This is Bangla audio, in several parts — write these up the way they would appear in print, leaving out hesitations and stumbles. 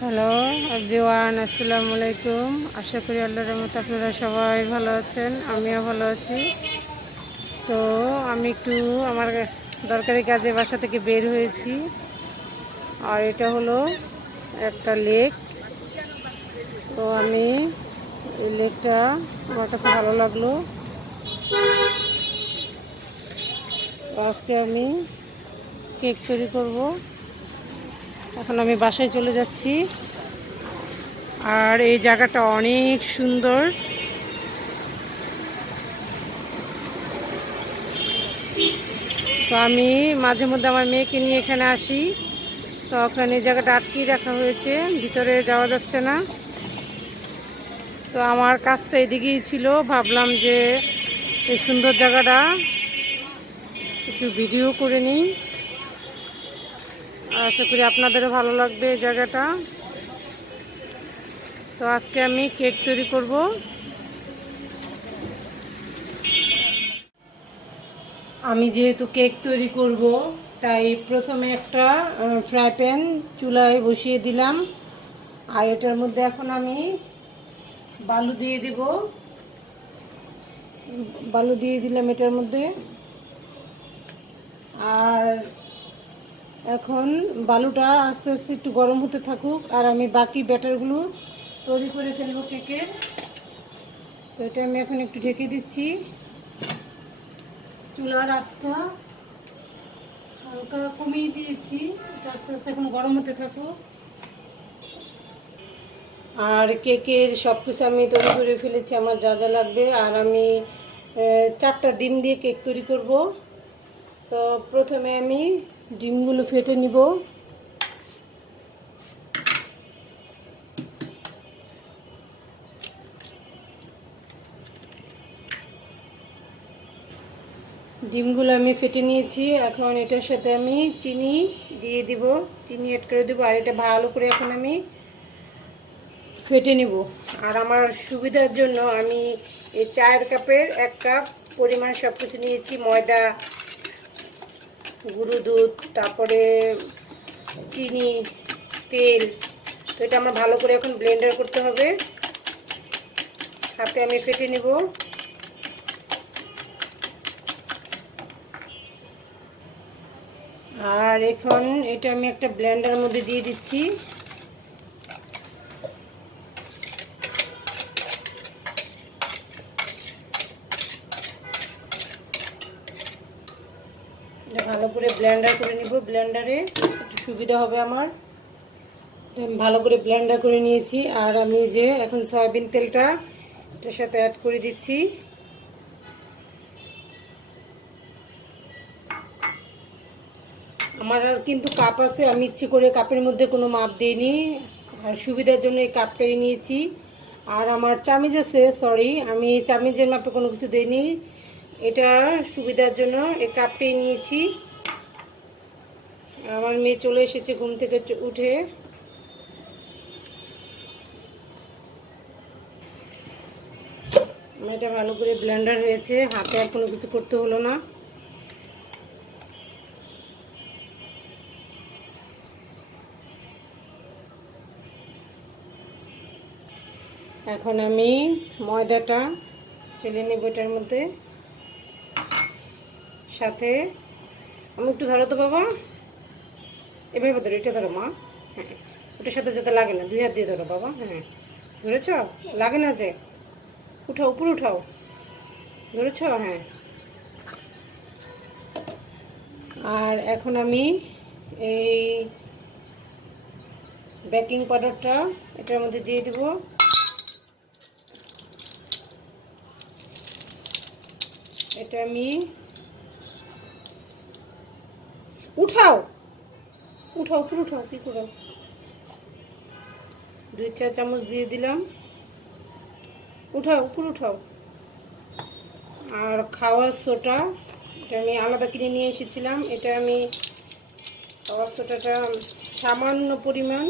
হ্যালো এভরিওয়ান, আসসালামু আলাইকুম। আশা করি আল্লাহর রহমতে আপনারা সবাই ভালো আছেন, আমিও ভালো আছি। তো আমি একটু আমার দরকারি কাজে বাসা থেকে বের হয়েছি। আর এটা হলো একটা লেক। তো আমি এই লেকটা আমার কাছে ভালো লাগলো। আজকে আমি কেক তৈরি করব। এখন আমি বাসায় চলে যাচ্ছি। আর এই জায়গাটা অনেক সুন্দর। তো আমি মাঝে মধ্যে আমার মেয়েকে নিয়ে এখানে আসি। তো ওখানে জায়গাটা আটকিয়ে রাখা হয়েছে, ভিতরে যাওয়া যাচ্ছে না। তো আমার কাজটা এদিকেই ছিল, ভাবলাম যে এই সুন্দর জায়গাটা একটু ভিডিও করে নিই। আশা করি আপনাদেরও ভালো লাগবে এই জায়গাটা। তো আজকে আমি কেক তৈরি করব। আমি যেহেতু কেক তৈরি করব, তাই প্রথমে একটা ফ্রাই প্যান চুলায় বসিয়ে দিলাম। আর এটার মধ্যে এখন আমি বালু দিয়ে দিব। বালু দিয়ে দিলাম এটার মধ্যে। আর এখন বালুটা আস্তে আস্তে একটু গরম হতে থাকুক, আর আমি বাকি ব্যাটারগুলো তৈরি করে ফেলবো কেকের। তো এটা আমি এখন একটু ঢেকে দিচ্ছি। চুলার আঁচটা হালকা কমিয়ে দিয়েছি। এটা আস্তে আস্তে এখন গরম হতে থাকুক। আর কেকের সব কিছু আমি তৈরি করে ফেলেছি, আমার যা যা লাগবে। আর আমি 4টা ডিম দিয়ে কেক তৈরি করব। তো প্রথমে আমি ডিমগুলো ফেটে নিব। ডিমগুলো আমি ফেটে নিয়েছি। এখন এটার সাথে আমি চিনি দিয়ে দিব, চিনি অ্যাড করে দেবো। আর এটা ভালো করে এখন আমি ফেটে নিব। আর আমার সুবিধার জন্য আমি এই চায়ের কাপের 1 কাপ পরিমাণ সব কিছু নিয়েছি। ময়দা, গুঁড়ো দুধ, তারপরে চিনি, তেল। তো এটা আমার ভালো করে এখন ব্লেন্ডার করতে হবে। হাতে আমি ফেটে নিব। আর এখন এটা আমি একটা ব্লেন্ডারের মধ্যে দিয়ে দিচ্ছি। এটা ভালো করে ব্লেন্ডার করে নিব। ব্লেন্ডারে একটু সুবিধা হবে আমার। ভালো করে ব্লেন্ডার করে নিয়েছি। আর আমি যে এখন সয়াবিন তেলটা এটার সাথে অ্যাড করে দিচ্ছি। আমার আর কিন্তু কাপ আছে, আমি ইচ্ছে করে কাপের মধ্যে কোনো মাপ দিইনি, আর সুবিধার জন্য এই কাপটাই নিয়েছি। আর আমার চামিচ আছে, সরি, আমি চামিচের মাপে কোনো কিছু দিইনি, এটা সুবিধার জন্য এই কাপটাই নিয়েছি। আমার মেয়ে চলে এসেছে ঘুম থেকে উঠে। এটা ভালো করে ব্লেন্ডার হয়েছে, হাতে আর কোনো কিছু করতে হলো না। এখন আমি ময়দাটা চেলে নেব এটার মধ্যে। সাথে আমি একটু ধরো তো বাবা, এভাবে ধরো, এটা ধরো মা। হ্যাঁ, ওটার সাথে যাতে লাগে না, 2 হাত দিয়ে ধরো বাবা। হ্যাঁ, ধরেছ? লাগে না যে? উঠাও, উপরে উঠাও। ধরেছ? হ্যাঁ। আর এখন আমি এই বেকিং পাউডারটা এটার মধ্যে দিয়ে দেব। এটা আমি উঠাও, উঠাও, উপরে উঠাও, কি করো? 2-4 চামচ দিয়ে দিলাম। উঠাও, উপরে উঠাও। আর খাওয়ার সোডা, এটা আমি আলাদা কিনে নিয়ে এসেছিলাম। এটা আমি খাওয়ার সোডাটা সামান্য পরিমাণ,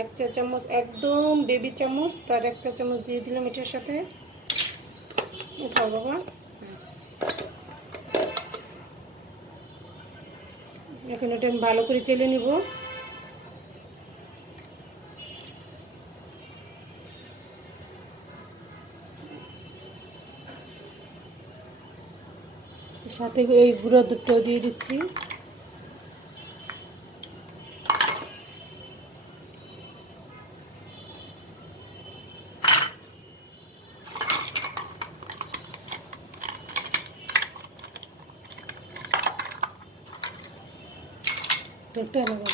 1 চা চামচ, একদম বেবি চামচ, তার 1 চা চামচ দিয়ে দিলাম এটার সাথে। উঠাও বাবা। এখন এটা আমি ভালো করে চেলে নিব। সাথে এই গুঁড়ো দুধটাও দিয়ে দিচ্ছি। দুধটা নেব।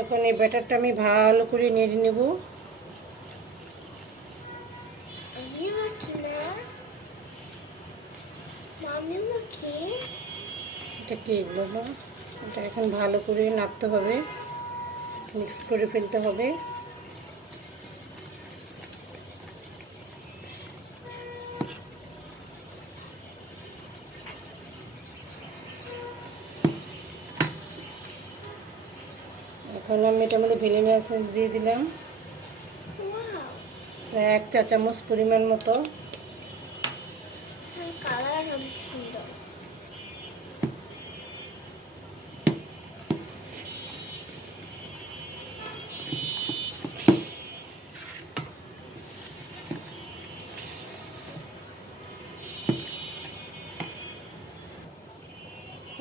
এখন এই ব্যাটারটা আমি ভালো করে নেড়ে নেব। এটা কেক বাবা, এটা এখন ভালো করে নাড়তে হবে, মিক্স করে ফেলতে হবে। এখন আমি এটার মধ্যে ভ্যানিলা এসেন্স দিয়ে দিলাম প্রায় 1 চা চামচ পরিমাণ মতো।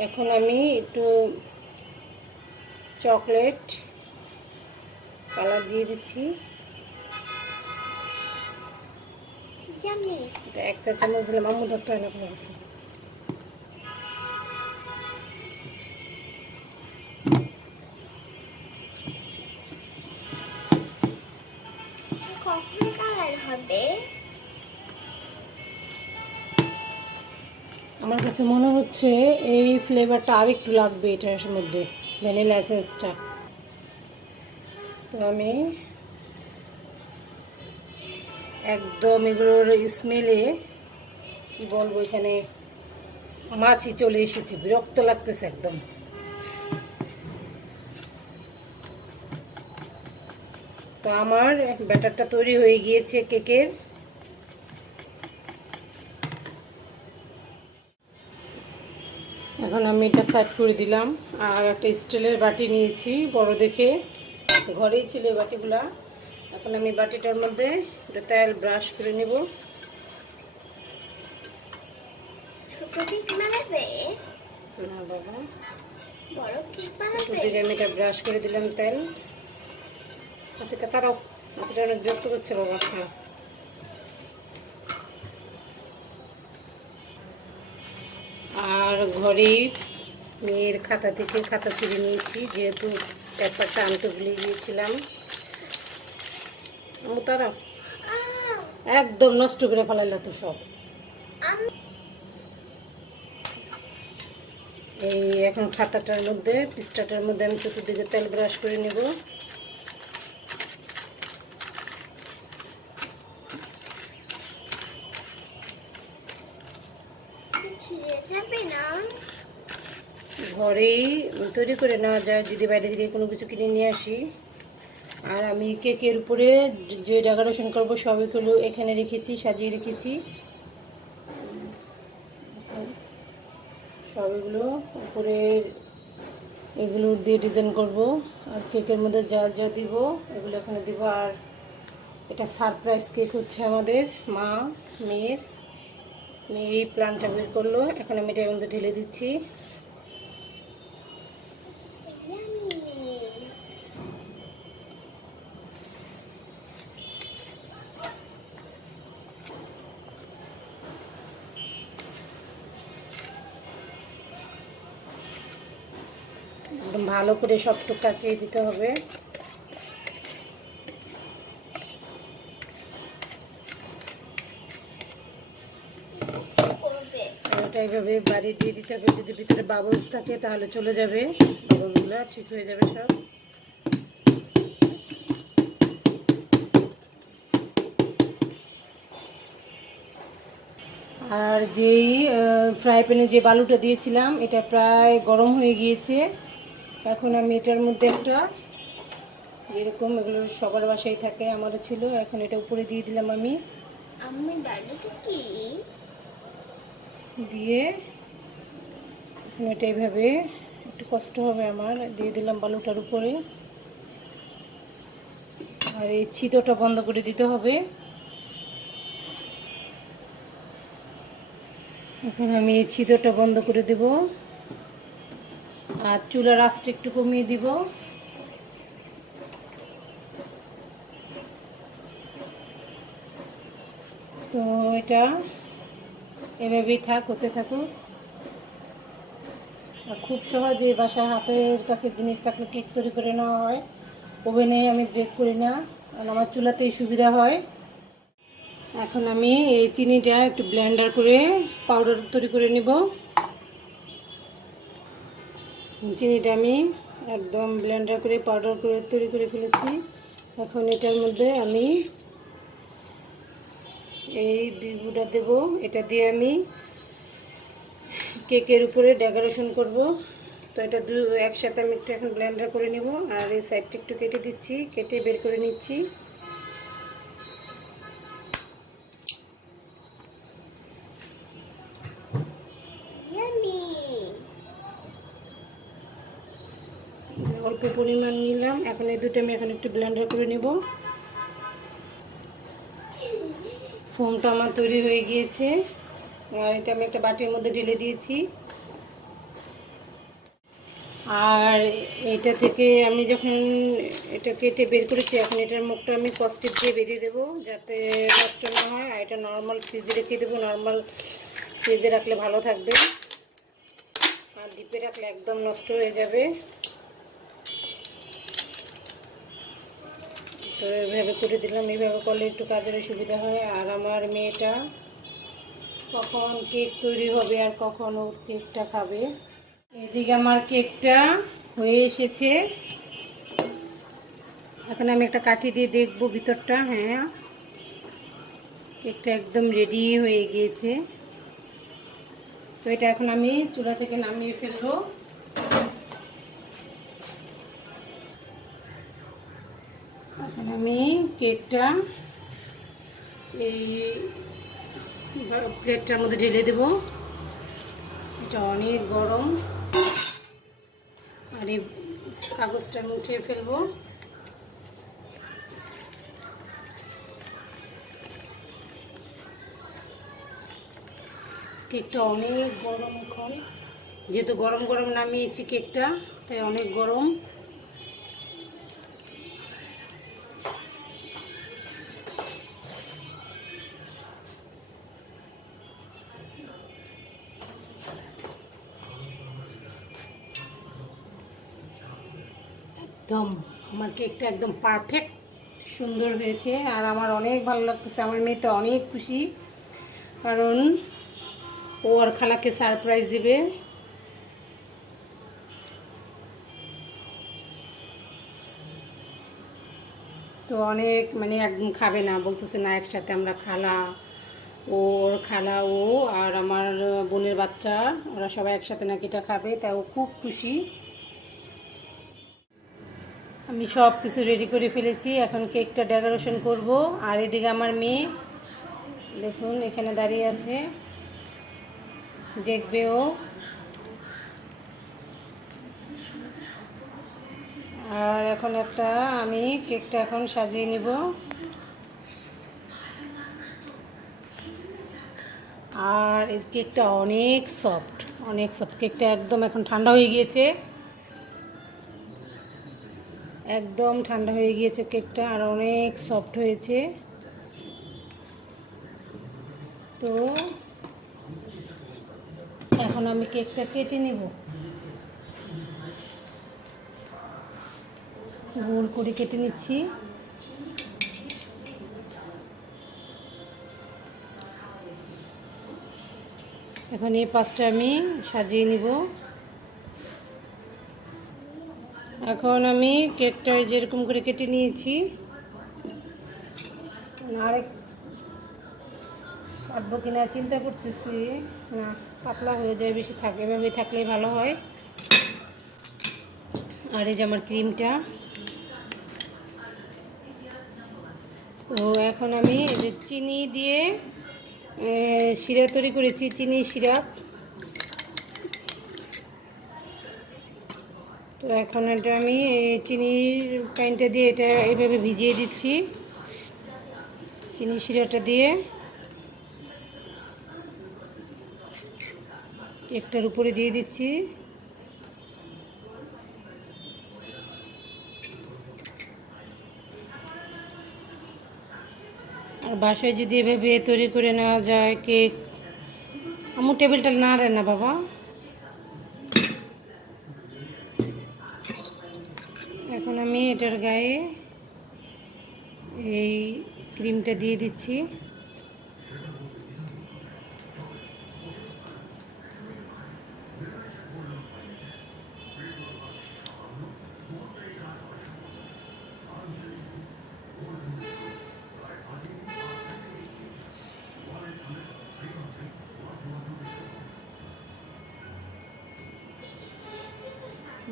এখন আমি একটু চকলেট কালার দিয়ে দিচ্ছি। এটা 1 চা চামচ দিলাম। আম্মু ধরতে হয় না কোনো কিছু। কখন কালার হবে? আমার কাছে মনে হচ্ছে এই ফ্লেভারটা আর একটু লাগবে এটার মধ্যে, ভ্যানিলা এসেন্সটা। তো আমি একদম এগুলোর স্মেলে কি বলবো, এখানে মাছি চলে এসেছে, বিরক্ত লাগতেছে একদম। তো আমার ব্যাটারটা তৈরি হয়ে গিয়েছে কেকের। এখন আমি এটা সাইড করে দিলাম। আর একটা স্টিলের বাটি নিয়েছি বড় দেখে, ঘরেই ছিল এই বাটিগুলা। এখন আমি বাটিটার মধ্যে একটু তেল ব্রাশ করে নেব। না বাবা, দুদিকে আমি এটা ব্রাশ করে দিলাম তেল। আচ্ছা তারাও, আচ্ছা অনেক বিরক্ত করছে বাবা। হ্যাঁ, আর ঘরেই মেয়ের খাতা থেকে খাতা ছিঁড়ে নিয়েছি, যেহেতু পেপারটা আনতে ভুলে গিয়েছিলাম। তারা একদম নষ্ট করে ফেলাইলা তো সব। এই এখন খাতাটার মধ্যে, পৃষ্ঠাটার মধ্যে আমি চতুর্দিকে তেল ব্রাশ করে নেব। ঘরেই তৈরি করে নেওয়া যায় যদি বাইরে থেকে কোনো কিছু কিনে নিয়ে আসি। আর আমি কেকের উপরে যে ডেকোরেশন করবো সবগুলো এখানে রেখেছি, সাজিয়ে রেখেছি। সবগুলো উপরে এগুলো দিয়ে ডিজাইন করব। আর কেকের মধ্যে যা যা দিব এগুলো এখানে দিব। আর এটা সারপ্রাইজ কেক হচ্ছে আমাদের মেয়ের এই প্ল্যানটা বের করলো। এখন আমি এটার মধ্যে ঢেলে দিচ্ছি। একদম ভালো করে সবটুকু কাচিয়ে দিতে হবে। ওটা এইভাবে বাড়ি দিয়ে দিতে হবে। যদি ভিতরে বাবলস থাকে তাহলে চলে যাবে, বাবলসগুলো ঠিক হয়ে যাবে সব। আর যেই ফ্রাই প্যানে যে বালুটা দিয়েছিলাম এটা প্রায় গরম হয়ে গিয়েছে। এখন আমি এটার মধ্যে একটা এরকম, এগুলো সবার বাসায় থাকে, আমারও ছিল। এখন এটা উপরে দিয়ে দিলাম আমি। দিয়ে এটা এইভাবে একটু কষ্ট হবে আমার, দিয়ে দিলাম বালুটার উপরে। আর এই ছিদ্রটা বন্ধ করে দিতে হবে। এখন আমি এই ছিদ্রটা বন্ধ করে দেব আর চুলার আঁচটা একটু কমিয়ে দিব। তো এটা এভাবেই হতে থাকুক। আর খুব সহজে বাসায় হাতের কাছে জিনিস থাকলে কেক তৈরি করে নেওয়া হয়। ওভেনে আমি বেক করি না, কারণ আমার চুলাতেই সুবিধা হয়। এখন আমি এই চিনিটা একটু ব্লেন্ডার করে পাউডার তৈরি করে নিব। চিনিটা আমি একদম ব্লেন্ডার করে পাউডার করে তৈরি করে ফেলেছি। এখন এটার মধ্যে আমি এই বিস্কুটটা দেব। এটা দিয়ে আমি কেকের উপরে ডেকোরেশন করব। তো এটা একসাথে আমি একটু এখন ব্লেন্ডার করে নিব। আর এই সাইডটা একটু কেটে দিচ্ছি, কেটে বের করে নিচ্ছি। অল্প পরিমাণ নিলাম। এখন এই দুটো আমি এখন একটু ব্লেন্ডার করে নেব। ফোমটা আমার তৈরি হয়ে গিয়েছে আর এটা আমি একটা বাটির মধ্যে ঢেলে দিয়েছি। আর এটা থেকে আমি যখন এটা কেটে বের করেছি, এখন এটার মুখটা আমি কস্টিপ দিয়ে বেঁধে দেবো যাতে নষ্ট না হয়। আর এটা নর্মাল ফ্রিজে রেখে দেবো। নর্মাল ফ্রিজে রাখলে ভালো থাকবে, আর ডিপে রাখলে একদম নষ্ট হয়ে যাবে। তো এইভাবে করে দিলাম। এইভাবে করলে একটু কাজের সুবিধা হয়। আর আমার মেয়েটা কখন কেক তৈরি হবে আর কখন ও কেকটা খাবে। এদিকে আমার কেকটা হয়ে এসেছে। এখন আমি একটা কাঠি দিয়ে দেখবো ভিতরটা। হ্যাঁ, কেকটা একদম রেডি হয়ে গিয়েছে। তো এটা এখন আমি চুলা থেকে নামিয়ে ফেলবো। এখন আমি কেকটা এই প্লেটটার মধ্যে ঢেলে দেব। এটা অনেক গরম। আর এই কাগজটা আমি উঠিয়ে ফেলবো। কেকটা অনেক গরম এখন, যেহেতু গরম গরম নামিয়েছি কেকটা, তাই অনেক গরম। একদম আমার কেকটা একদম পারফেক্ট সুন্দর হয়েছে। আর আমার অনেক ভালো লাগতেছে। আমার মেয়ে তো অনেক খুশি, কারণ ও আর খালাকে সারপ্রাইজ দিবে। তো অনেক মানে একদম খাবে না, বলতেছে না একসাথে আমরা ওর খালা, ও আর আমার বোনের বাচ্চা, ওরা সবাই একসাথে নাকি এটা খাবে। তাই ও খুব খুশি। আমি সব কিছু রেডি করে ফেলেছি। এখন কেকটা ডেকোরেশন করব। আর এদিকে আমার মেয়ে দেখুন এখানে দাঁড়িয়ে আছে, দেখবে ও। আর এখন আমি কেকটা এখন সাজিয়ে নিব। আর এই কেকটা অনেক সফট, অনেক সফট। কেকটা একদম এখন ঠান্ডা হয়ে গিয়েছে, একদম ঠান্ডা হয়ে গিয়েছে কেকটা। আর অনেক সফট হয়েছে। তো এখন আমি কেকটা কেটে নিব। গোল করে কেটে নিচ্ছি। এখন এই পাশটা আমি সাজিয়ে নিব। এখন আমি কেকটা যেরকম করে কেটে নিয়েছি, আরেক কাটবো কিনা চিন্তা করতেছি। না, পাতলা হয়ে যায়, বেশি থাকে, এভাবে থাকলেই ভালো হয়। আর এই যে আমার ক্রিমটা। তো এখন আমি এই যে চিনি দিয়ে সিরাপ তৈরি করেছি, চিনি সিরাপ। তো এখন এটা আমি চিনির পানিটা দিয়ে এটা এইভাবে ভিজিয়ে দিচ্ছি। চিনি সিরাপটা দিয়ে কেকটার উপরে দিয়ে দিচ্ছি। আর বাসায় যদি এভাবে তৈরি করে নেওয়া যায় কেক। আম্মু টেবিলটা নাড়ে না বাবা। এখন আমি এটার গায়ে এই ক্রিমটা দিয়ে দিচ্ছি।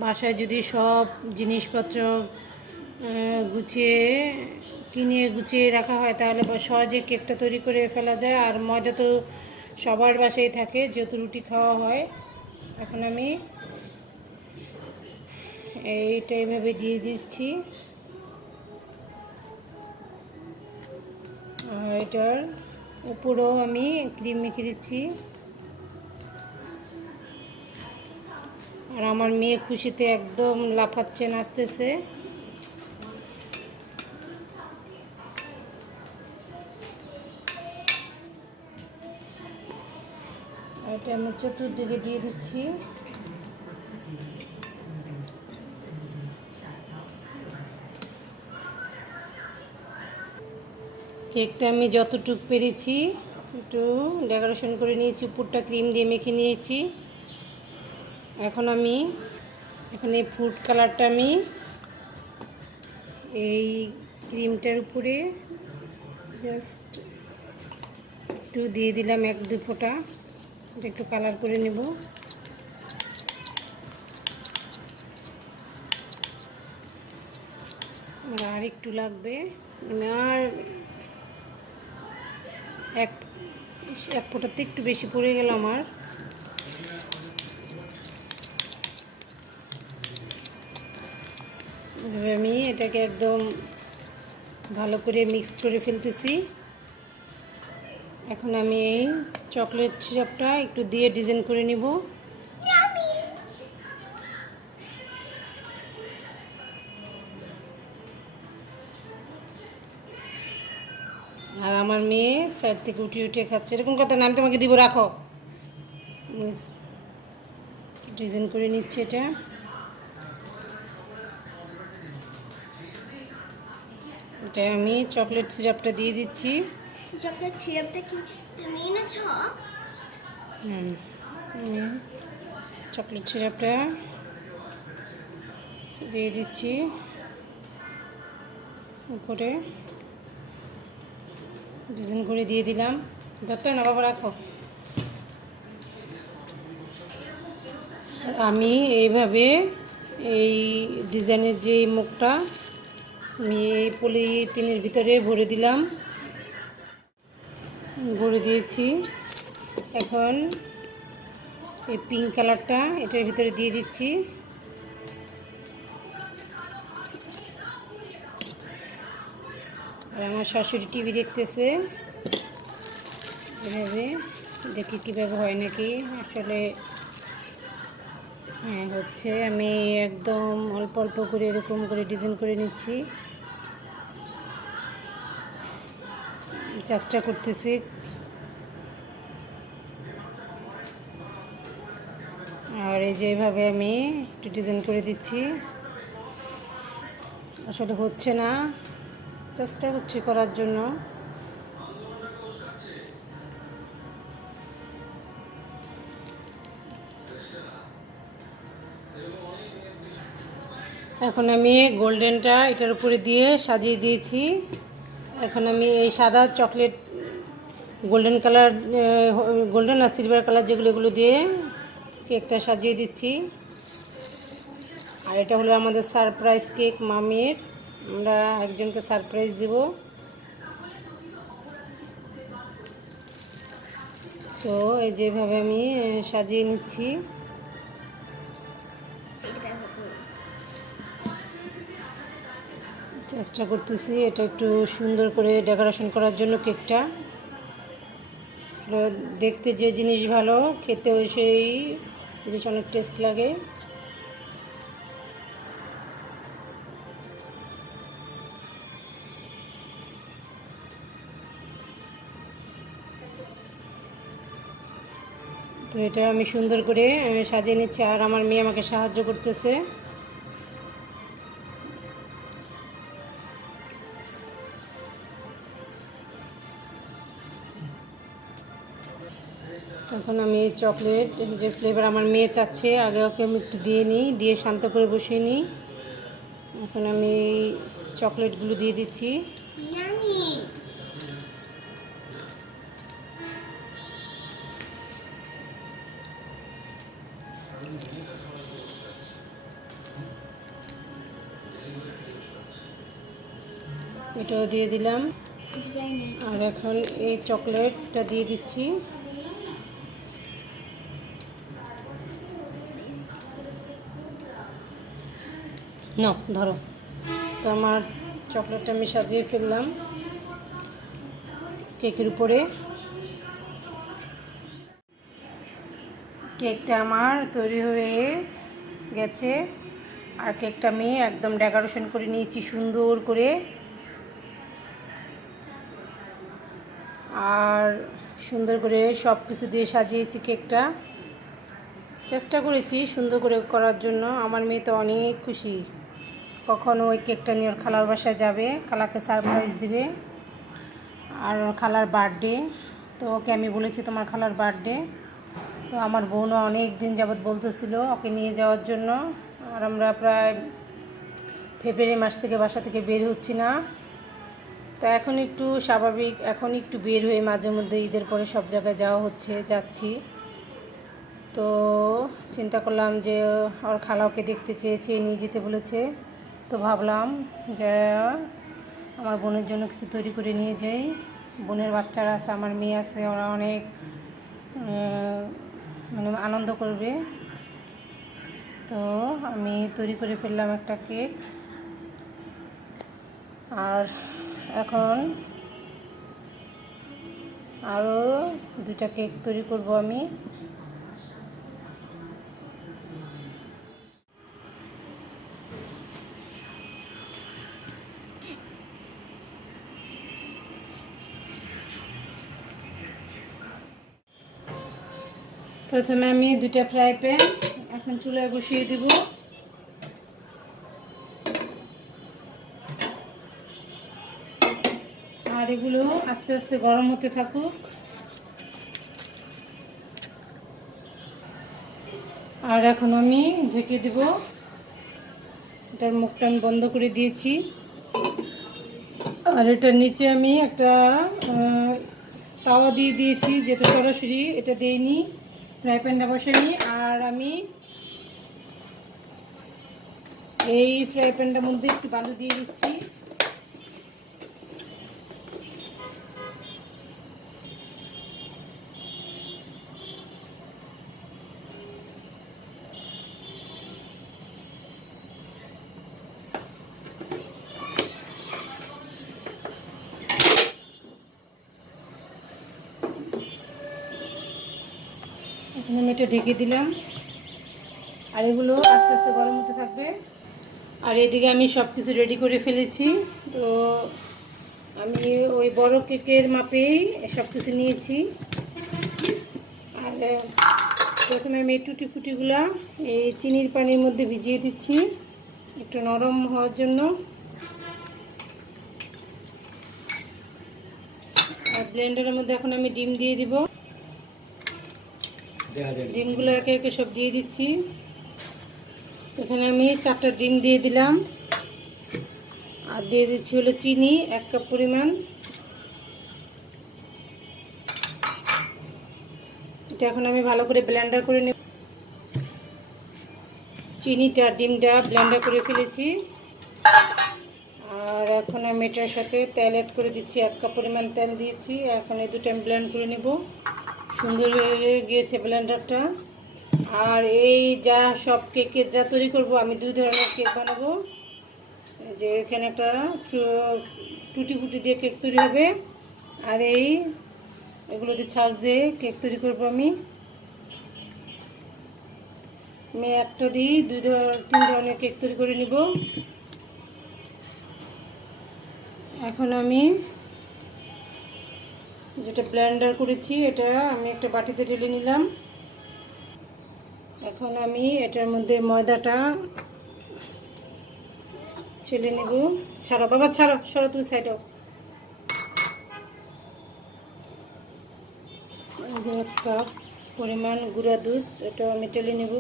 বাসায় যদি সব জিনিসপত্র গুছিয়ে রাখা হয় তাহলে সহজে কেকটা তৈরি করে ফেলা যায়। আর ময়দা তো সবার বাসায় থাকে যেহেতু রুটি খাওয়া হয়। এখন আমি এইটা এইভাবে দিয়ে দিচ্ছি। আর এটার উপরেও আমি ক্রিম মেখে দিচ্ছি। আর আমার মেয়ে খুশিতে একদম লাফাচ্ছে, নাচতেছে। এটা আমি চতুর্দিকে দিয়ে দিচ্ছি। কেকটা আমি যতটুকু পেরেছি একটু ডেকোরেশন করে নিয়েছি, উপরটা ক্রিম দিয়ে মেখে নিয়েছি। এখন এই ফুড কালারটা আমি এই ক্রিমটার উপরে জাস্ট একটু দিয়ে দিলাম, 1-2 ফোঁটা। এটা একটু কালার করে নেব। আর একটু লাগবে, আর এক ফোঁটাতে একটু বেশি পড়ে গেল আমার। এভাবে আমি এটাকে একদম ভালো করে মিক্স করে ফেলতেছি। এখন আমি এই চকলেট সিরাপটা একটু দিয়ে ডিজাইন করে নিব। আর আমার মেয়ে সাইড থেকে উঠে খাচ্ছে। এরকম কথা না, আমি তোমাকে দিব, রাখো। ডিজাইন করে নিচ্ছে এটা। এটা আমি চকলেট সিরাপটা দিয়ে দিচ্ছি। চকলেট সিরাপটা কি তুমি এনেছো? আমি চকলেট সিরাপটা দিয়ে দিচ্ছি উপরে, ডিজাইন করে দিয়ে দিলাম। ধরতে না বাবা, রাখো। আমি এইভাবে এই ডিজাইনের যে মুখটা আমি এই পলিথিনের ভিতরে ভরে দিলাম, ভরে দিয়েছি। এখন এই পিঙ্ক কালারটা এটার ভিতরে দিয়ে দিচ্ছি। আর আমার শাশুড়ি টিভি দেখতেছে, এভাবে দেখি কীভাবে হয় নাকি। আসলে হ্যাঁ হচ্ছে। আমি একদম অল্প অল্প করে এরকম করে ডিজাইন করে নিচ্ছি, চেষ্টা করতেছি। আর এই যে এইভাবে আমি একটু ডিজাইন করে দিচ্ছি। আসলে হচ্ছে না, চেষ্টা করছি করার জন্য। এখন আমি গোল্ডেনটা এটার উপরে দিয়ে সাজিয়ে দিয়েছি। এখন আমি এই সাদা চকলেট গোল্ডেন কালার, গোল্ডেন আর সিলভার কালার যেগুলো, এগুলো দিয়ে কেকটা সাজিয়ে দিচ্ছি। আর এটা হলো আমাদের সারপ্রাইজ কেক মামির। আমরা একজনকে সারপ্রাইজ দিব। তো এই যেভাবে আমি সাজিয়ে নিচ্ছি। চেষ্টা করতেছি এটা একটু সুন্দর করে ডেকোরেশন করার জন্য কেকটা। দেখতে যে জিনিস ভালো, খেতেও সেই জিনিস অনেক টেস্ট লাগে। তো এটা আমি সুন্দর করে সাজিয়ে নিচ্ছি, আর আমার মেয়ে আমাকে সাহায্য করতেছে। এখন আমি চকলেট যে ফ্লেভার আমার মেয়ে চাচ্ছে, আগে ওকে আমি একটু দিয়ে নিই, দিয়ে শান্ত করে বসিয়ে নিই। এখন আমি চকলেটগুলো দিয়ে দিচ্ছি। নানি এটাও দিয়ে দিলাম, ডিজাইনার আর এখন এই চকলেটটা দিয়ে দিচ্ছি। না ধরো। তো আমার চকলেটটা আমি সাজিয়ে ফেললাম কেকের উপরে। কেকটা আমার তৈরি হয়ে গেছে, আর কেকটা আমি একদম ডেকোরেশন করে নিয়েছি সুন্দর করে, আর সুন্দর করে সব কিছু দিয়ে সাজিয়েছি কেকটা। চেষ্টা করেছি সুন্দর করে করার জন্য। আমার মেয়ে তো অনেক খুশি, কখনো ওই কেকটা নিয়ে ওর খালার বাসায় যাবে, খালাকে সারপ্রাইজ দিবে। আর ওর খালার বার্থডে, তো ওকে আমি বলেছি তোমার খালার বার্থডে। তো আমার বোনও অনেক দিন যাবৎ বলতেছিল ওকে নিয়ে যাওয়ার জন্য, আর আমরা প্রায় ফেব্রুয়ারি মাস থেকে বাসা থেকে বের হচ্ছি না। তো এখন একটু স্বাভাবিক, এখন একটু বের হয়ে মাঝে মধ্যে ঈদের পরে সব জায়গায় যাচ্ছি। তো চিন্তা করলাম যে ওর খালা ওকে দেখতে চেয়েছে, নিয়ে যেতে বলেছে। তো ভাবলাম যে আমার বোনের জন্য কিছু তৈরি করে নিয়ে যাই। বোনের বাচ্চারা আছে, আমার মেয়ে আছে, ওরা অনেক মানে আনন্দ করবে। তো আমি তৈরি করে ফেললাম একটা কেক, আর এখন আরও 2টা কেক তৈরি করব আমি। প্রথমে আমি 2টা ফ্রাই প্যান এখন চুলায় বসিয়ে দিব, আর এগুলো আস্তে আস্তে গরম হতে থাকুক। আর এখন আমি ঢেকে দেব, এটার মুখটা আমি বন্ধ করে দিয়েছি। আর এটার নিচে আমি একটা তাওয়া দিয়ে দিয়েছি, যেটা সরাসরি এটা দিইনি, ফ্রাই প্যানটা বসাইনি। আর আমি এই ফ্রাই প্যানটার মধ্যে একটু বালু দিয়ে দিচ্ছি। এখন আমি এটা ঢেকে দিলাম, আর এগুলো আস্তে আস্তে গরম হতে থাকবে। আর এদিকে আমি সব কিছু রেডি করে ফেলেছি। তো আমি ওই বড় কেকের মাপেই সব কিছু নিয়েছি। আর প্রথমে আমি টুটি ফুটিগুলো এই চিনির পানির মধ্যে ভিজিয়ে দিচ্ছি একটু নরম হওয়ার জন্য। আর ব্লেন্ডারের মধ্যে এখন আমি ডিম দিয়ে দিব। ডিমগুলো একে একে সব দিয়ে দিচ্ছি। এখানে আমি 4টা ডিম দিয়ে দিলাম, আর দিয়ে দিচ্ছি হলো চিনি 1 কাপ পরিমাণ। এটা এখন আমি ভালো করে ব্লেন্ডার করে নেব। চিনিটা ডিমটা ব্লেন্ডার করে ফেলেছি। আর এখন আমি এটার সাথে তেল অ্যাড করে দিচ্ছি, 1 কাপ পরিমাণ তেল দিয়েছি। এখন এই দুটো আমি ব্লেন্ড করে নেব। সুন্দর হয়ে গিয়েছে ব্লেন্ডারটা। আর এই যা সব কেকের যা তৈরি করব, আমি 2 ধরনের কেক বানাবো। যে এখানে একটা টুটি ফুটি দিয়ে কেক তৈরি হবে, আর এই এগুলো দিয়ে ছাঁচ দিয়ে কেক তৈরি করবো আমি একটা দিই 3 ধরনের কেক তৈরি করে নিব। এখন আমি যেটা ব্লেন্ডার করেছি এটা আমি একটা বাটিতে ঢেলে নিলাম। এখন আমি এটার মধ্যে ময়দাটা ছেলে নেব। ছাড়ো বাবা, ছাড়ো, সরো তুমি সাইড হও। 1 কাপ পরিমাণ গুঁড়া দুধ, এটাও আমি টেলে নেব।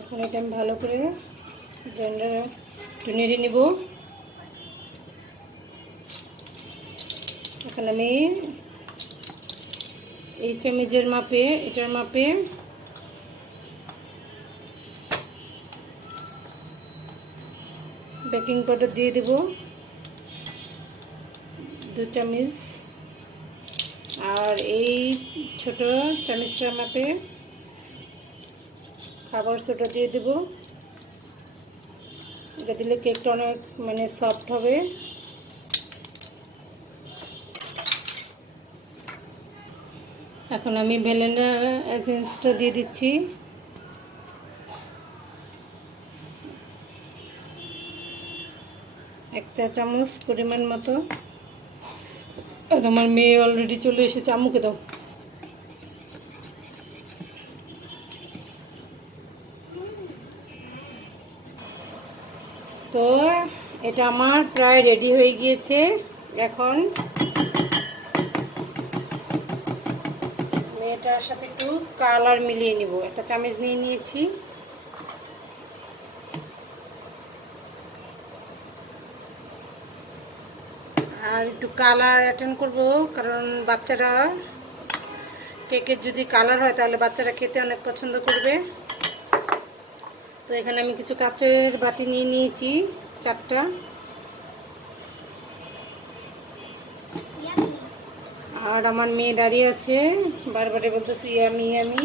এখন এটা আমি ভালো করে ব্লেন্ডারে একটু নেড়ে নেব। এখন আমি এই চামচের মাপে, এটার মাপে বেকিং পাউডার দিয়ে দেব 2 চামচ। আর এই ছোট চামচটার মাপে খাবার সোডা দিয়ে দেব। এটা দিলে কেকটা অনেক সফট হবে। এখন আমি ভ্যানিলা এসেন্সটা দিয়ে দিচ্ছি। 1 চা চামচ পরিমাণ মতো। আর আমার মেয়ে অলরেডি চলে এসেছে, আম্মুকে দাও। তো এটা আমার প্রায় রেডি হয়ে গিয়েছে। এখন এটার সাথে একটু কালার মিলিয়ে নিব। একটা চামচ নিয়ে নিয়েছি। আর একটু কালার অ্যাটেন্ড করব, কারণ বাচ্চারা কেকের যদি কালার হয় তাহলে বাচ্চারা খেতে অনেক পছন্দ করবে। তো এখানে আমি কিছু কাচের বাটি নিয়ে নিয়েছি 4টা। আর আমার মেয়ে দাঁড়িয়ে আছে, বারবারে বলতেছি ইয়ামি ইয়ামি।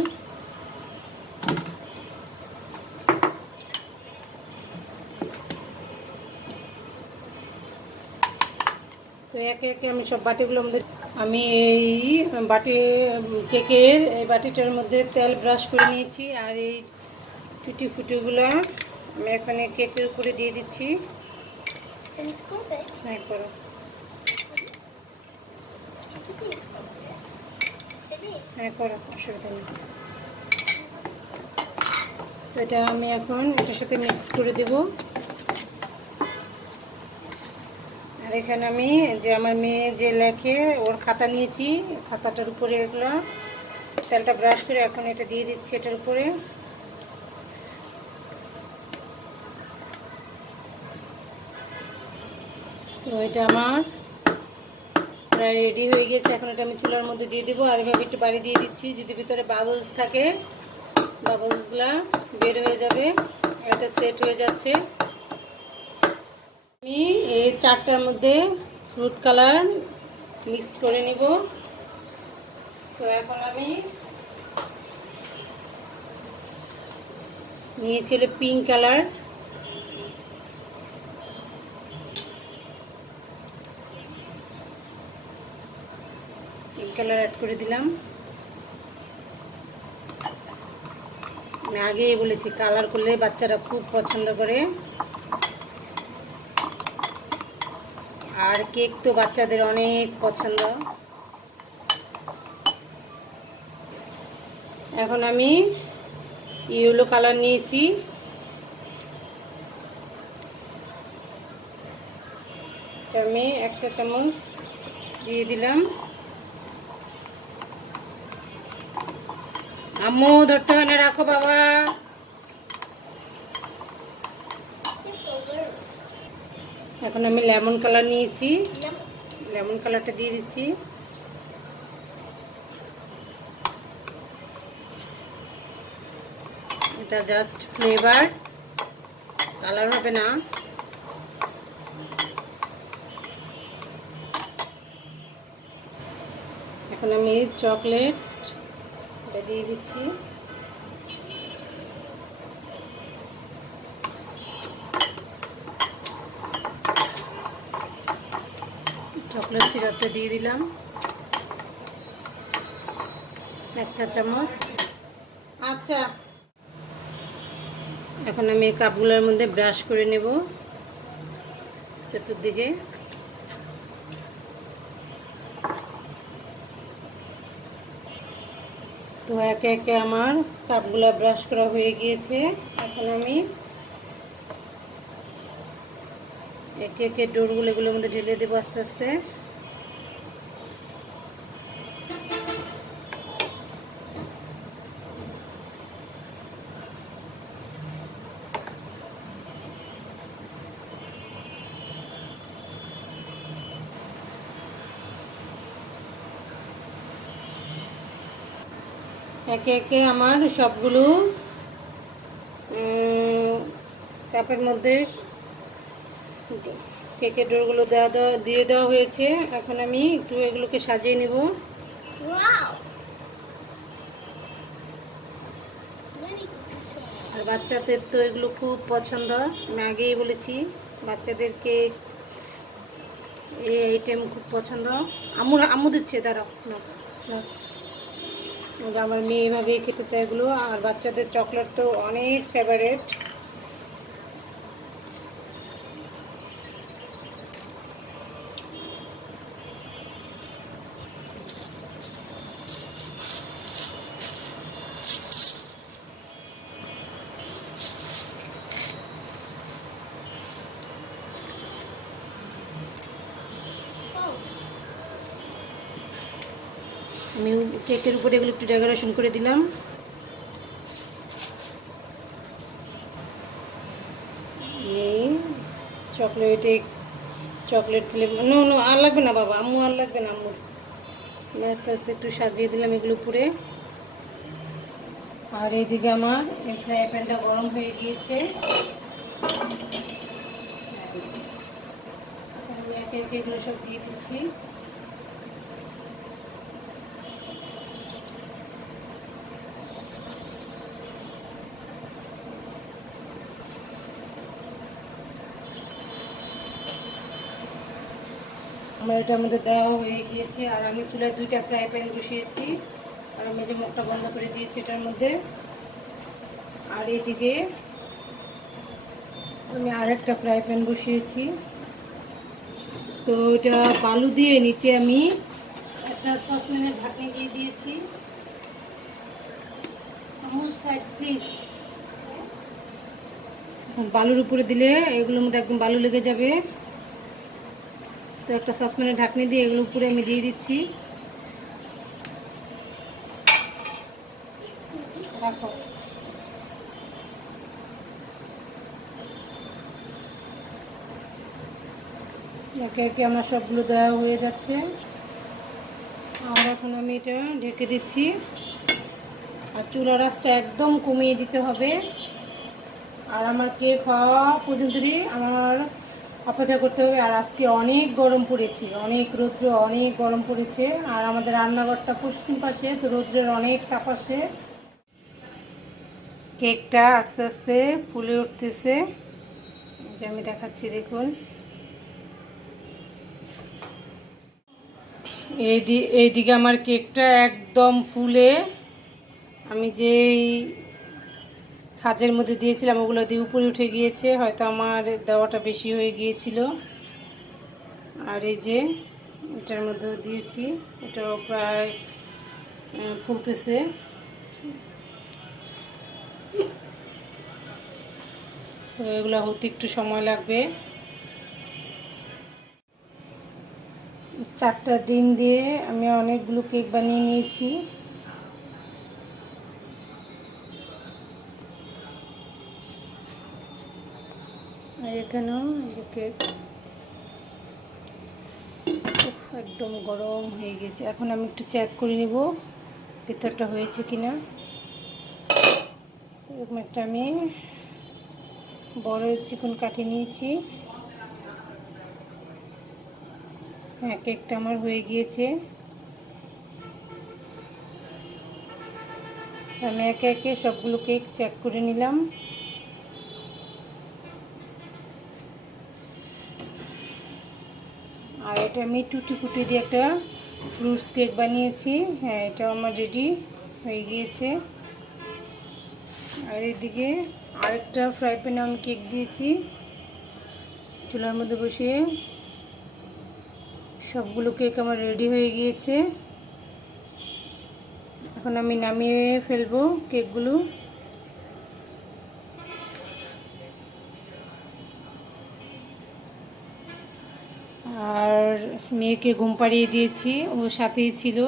তো একে একে আমি সব বাটিগুলোর মধ্যে আমি এই কেকের এই বাটিটার মধ্যে তেল ব্রাশ করে নিয়েছি। আর এই টুটি ফুটিগুলো আমি এখানে কেকের উপরে দিয়ে দিচ্ছি। হ্যাঁ করো। হ্যাঁ করো, অসুবিধা নেই। তো এটা আমি এখন এটার সাথে মিক্স করে দেব। আর এখানে আমি যে আমার মেয়ে যে লেখে ওর খাতা নিয়েছি, খাতাটার উপরে এগুলো তেলটা ব্রাশ করে এখন এটা দিয়ে দিচ্ছি এটার উপরে। তো এটা আমার প্রায় রেডি হয়ে গেছে। এখন এটা আমি চুলার মধ্যে দিয়ে দিব। আর এভাবে একটু বাড়ি দিয়ে দিচ্ছি, যদি ভিতরে বাবলস থাকে বাবলসগুলা বের হয়ে যাবে। এটা সেট হয়ে যাচ্ছে। আমি এই 4টার মধ্যে ফ্রুট কালার মিক্সড করে নিব। তো এখন আমি নিয়েছি হলো pink colour. Pink colour add করে দিলাম। আমি আগেই বলেছি কালার করলে বাচ্চারা খুব পছন্দ করে। আর কেক তো বাচ্চাদের অনেক পছন্দ। এখন আমি ইয়েলো কালার নিয়েছি। আমি 1 চা চামচ দিয়ে দিলাম। আম্মু ধরতে হয় না, রাখো বাবা। এখন আমি লেমন কালার নিয়েছি, লেমন কালারটা দিয়ে দিচ্ছি। এটা জাস্ট ফ্লেভার, কালার হবে না। এখন আমি চকলেট এটা দিয়ে দিচ্ছি। কর্নফ্লোর সিরাপটা দিয়ে দিলাম 1 চা চামচ। আচ্ছা, এখন আমি এই কাপগুলোর মধ্যে ব্রাশ করে নেব চতুর্দিকে। তো একে একে আমার কাপগুলো ব্রাশ করা হয়ে গিয়েছে। এখন আমি একে একে ডোরগুলো এগুলোর মধ্যে ঢেলে দেবো আস্তে আস্তে। একে একে আমার সবগুলো কাপের মধ্যে কেকের ডোরগুলো দিয়ে দেওয়া হয়েছে। এখন আমি একটু এগুলোকে সাজিয়ে নেব। Wow. আর বাচ্চাদের তো এগুলো খুব পছন্দ, আমি আগেই বলেছি বাচ্চাদেরকে এই আইটেম খুব পছন্দ। আম্মু দিচ্ছে, দাঁড়াও না না। আমার মেয়ে এভাবেই খেতে চায় এগুলো। আর বাচ্চাদের চকলেট তো অনেক ফেভারিট। Oh. আমি কেকের উপরে এগুলো একটু ডেকোরেশন করে দিলাম। এই চকলেট ফ্লেভার নো আর লাগবে না বাবা, আম্মু আর লাগবে না আম্মুর। আমি আস্তে আস্তে একটু সাজিয়ে দিলাম এগুলো উপরে। আর এইদিকে আমার এই ফ্রাই প্যানটা গরম হয়ে গিয়েছে। আমি একে একে এগুলো সব দিয়ে দিচ্ছি। আমার এটার মধ্যে দেওয়া হয়ে গিয়েছে। আর আমি চুলায় 2টা ফ্রাই প্যান বসিয়েছি, আর আমি যে মুখটা বন্ধ করে দিয়েছি এটার মধ্যে। আর এইদিকে আমি আরেকটা ফ্রাই প্যান বসিয়েছি। তো এটা বালু দিয়ে নিচে আমি একটা সসপ্যানের ঢাকনি দিয়ে দিয়েছি। Side please. বালুর উপরে দিলে এগুলোর মধ্যে একদম বালু লেগে যাবে। তো একটা সসপ্যানের ঢাকনি দিয়ে এগুলো উপরে আমি দিয়ে দিচ্ছি। রাখো। একে একে আমার সবগুলো দেওয়া হয়ে যাচ্ছে। আর এখন আমি এটা ঢেকে দিচ্ছি। আর চুলার আঁচটা একদম কমিয়ে দিতে হবে। আর আমার কেক হওয়া পর্যন্তই আমার অপেক্ষা করতে হবে। আর আজকে অনেক গরম পড়েছে, অনেক রৌদ্র, অনেক গরম পড়েছে। আর আমাদের রান্নাঘরটা পশ্চিম পাশে, তো রৌদ্রের অনেক তাপ আসে। কেকটা আস্তে আস্তে ফুলে উঠতেছে, যে আমি দেখাচ্ছি দেখুন। এইদিকে আমার কেকটা একদম ফুলে, আমি যেই খাজের মধ্যে দিয়েছিলাম ওগুলো দিয়ে উপরে উঠে গিয়েছে। হয়তো আমার দেওয়াটা বেশি হয়ে গিয়েছিল। আর এই যে এটার মধ্যেও দিয়েছি, এটাও প্রায় ফুলতেছে। তো এগুলো হতে একটু সময় লাগবে। 4টা ডিম দিয়ে আমি অনেকগুলো কেক বানিয়ে নিয়েছি। আর এখানেও যে কেক একদম গরম হয়ে গেছে। এখন আমি একটু চেক করে নেব ভিতরটা হয়েছে কিনা। এরকম একটা আমি বড় চিকন কাঠি নিয়েছি। হ্যাঁ, কেকটা আমার হয়ে গিয়েছে। আমি একে একে সবগুলো কেক চেক করে নিলাম। আর এটা আমি টুটি ফুটি দিয়ে একটা ফ্রুটস কেক বানিয়েছি। হ্যাঁ, এটা আমার রেডি হয়ে গিয়েছে। আর এদিকে আরেকটা ফ্রাই প্যানে আমি কেক দিয়েছি চুলার মধ্যে বসিয়ে। সবগুলো কেক আমার রেডি হয়ে গিয়েছে। এখন আমি নামিয়ে ফেলবো কেকগুলো। আর মেয়েকে ঘুম পাড়িয়ে দিয়েছি, ও সাথেই ছিল।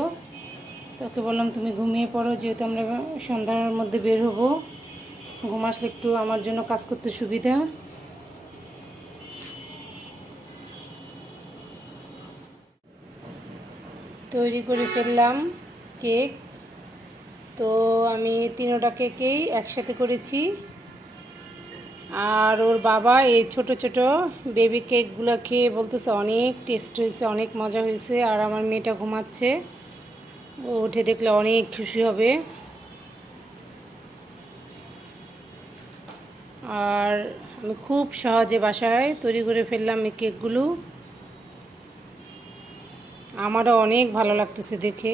তোকে বললাম তুমি ঘুমিয়ে পড়ো, যেহেতু আমরা সন্ধ্যার মধ্যে বের হব। ঘুম আসলে একটু আমার জন্য কাজ করতে সুবিধা। তৈরি করে ফেললাম কেক। তো আমি তিনোটা কেকেই একসাথে করেছি। আর ওর বাবা এই ছোট ছোট বেবি কেকগুলো খেয়ে বলতেছে অনেক টেস্ট হয়েছে, অনেক মজা হয়েছে। আর আমার মেয়েটা ঘুমাচ্ছে, ও উঠে দেখলে অনেক খুশি হবে। আর আমি খুব সহজে বাসায় তৈরি করে ফেললাম এই কেকগুলো। আমারও অনেক ভালো লাগতেছে দেখে।